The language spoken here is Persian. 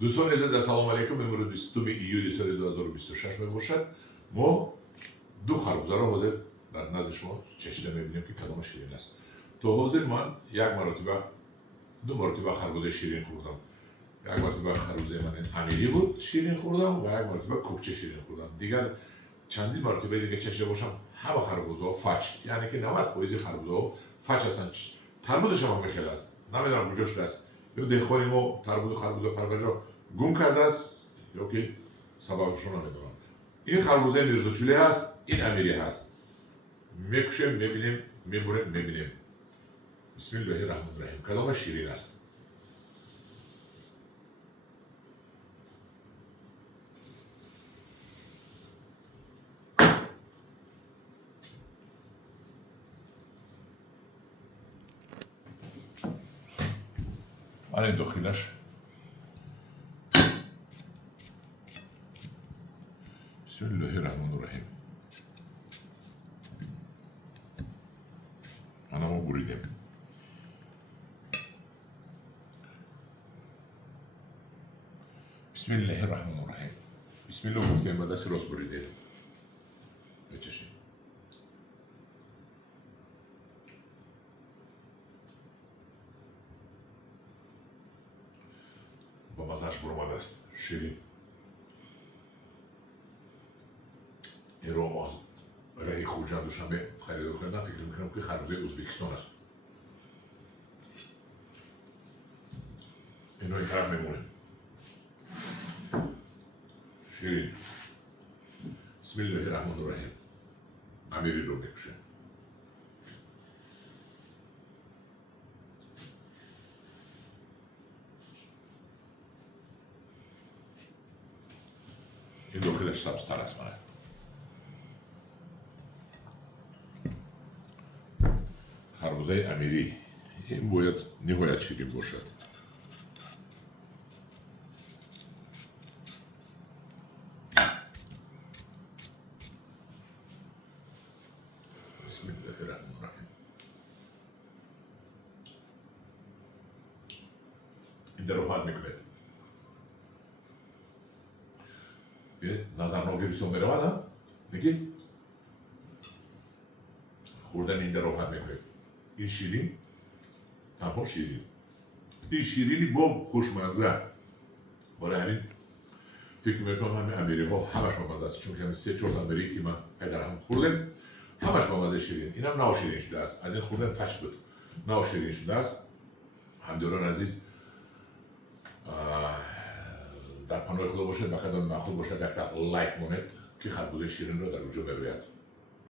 دوستان عزیز السلام علیکم. امروز 20 ایولی سال 2026 میباشد. ما دو خربزه را حاضر در نزد شما چشیده میبینیم که کدام شیرین است. تا حاضر من دو مرتبه خربزه شیرین خوردم. یک مرتبه خربزه من امیری بود شیرین خوردم و یک مرتبه کوکچه شیرین خوردم. دیگر چندین مرتبه دیگه چشیده باشم همه خربزه ها فچ، یعنی که 90% خربزه ها فچ هستند. تربوزش هم خیلی است. نمیدونم کجا شده است. یا دهخانی ما تربوز خربزه پرورش را گم کرده است یا که سببش رو نمیدونم. این خربزه میرزاچولی هست، این امیری هست. میکشیم میبینیم، میبریم میبینیم. بسم الله الرحمن الرحیم. کدام شیرین است؟ من این داخلش بسم الله الرحمن الرحیم. انا ما بریدیم. بسم الله الرحمن الرحیم. بسم الله گفتیم و دست راست بریدیم. بچشیم. با مزهش برآمده است، شیرین. این رو برای خوجند دوشنبه خریدار کردم. فکر میکنم که خربزه ازبکستان است. این رو این طرف میمونیم. شیرین. بسم الله الرحمن الرحیم. امیری رو میکشیم. این داخلش سبزتر است منه. خربزه امیری این باید نهایت شیرین باشد. بسم الله الرحمن الرحیم. این در رو حال میکنید. بینید نظرنامه بسیار میروند هم میگید خوردن این در رو حال میکنید. این شیرین تنها شیرین. این شیرینی با خوشمزه. برای همین فکر میکنم همین امیری ها همش با مزه است. چون که همین 3-4 امیری که من پدر هم خوردم همش با مزه شیرین. این هم نو شیرین شده است. از این خوردن فش بود. نو شیرین شده است. همداران عزیز در پناه خدا باشد و قدم معخود باشد یک تا لایک مونید که خربزه شیرین را در وجود میروید.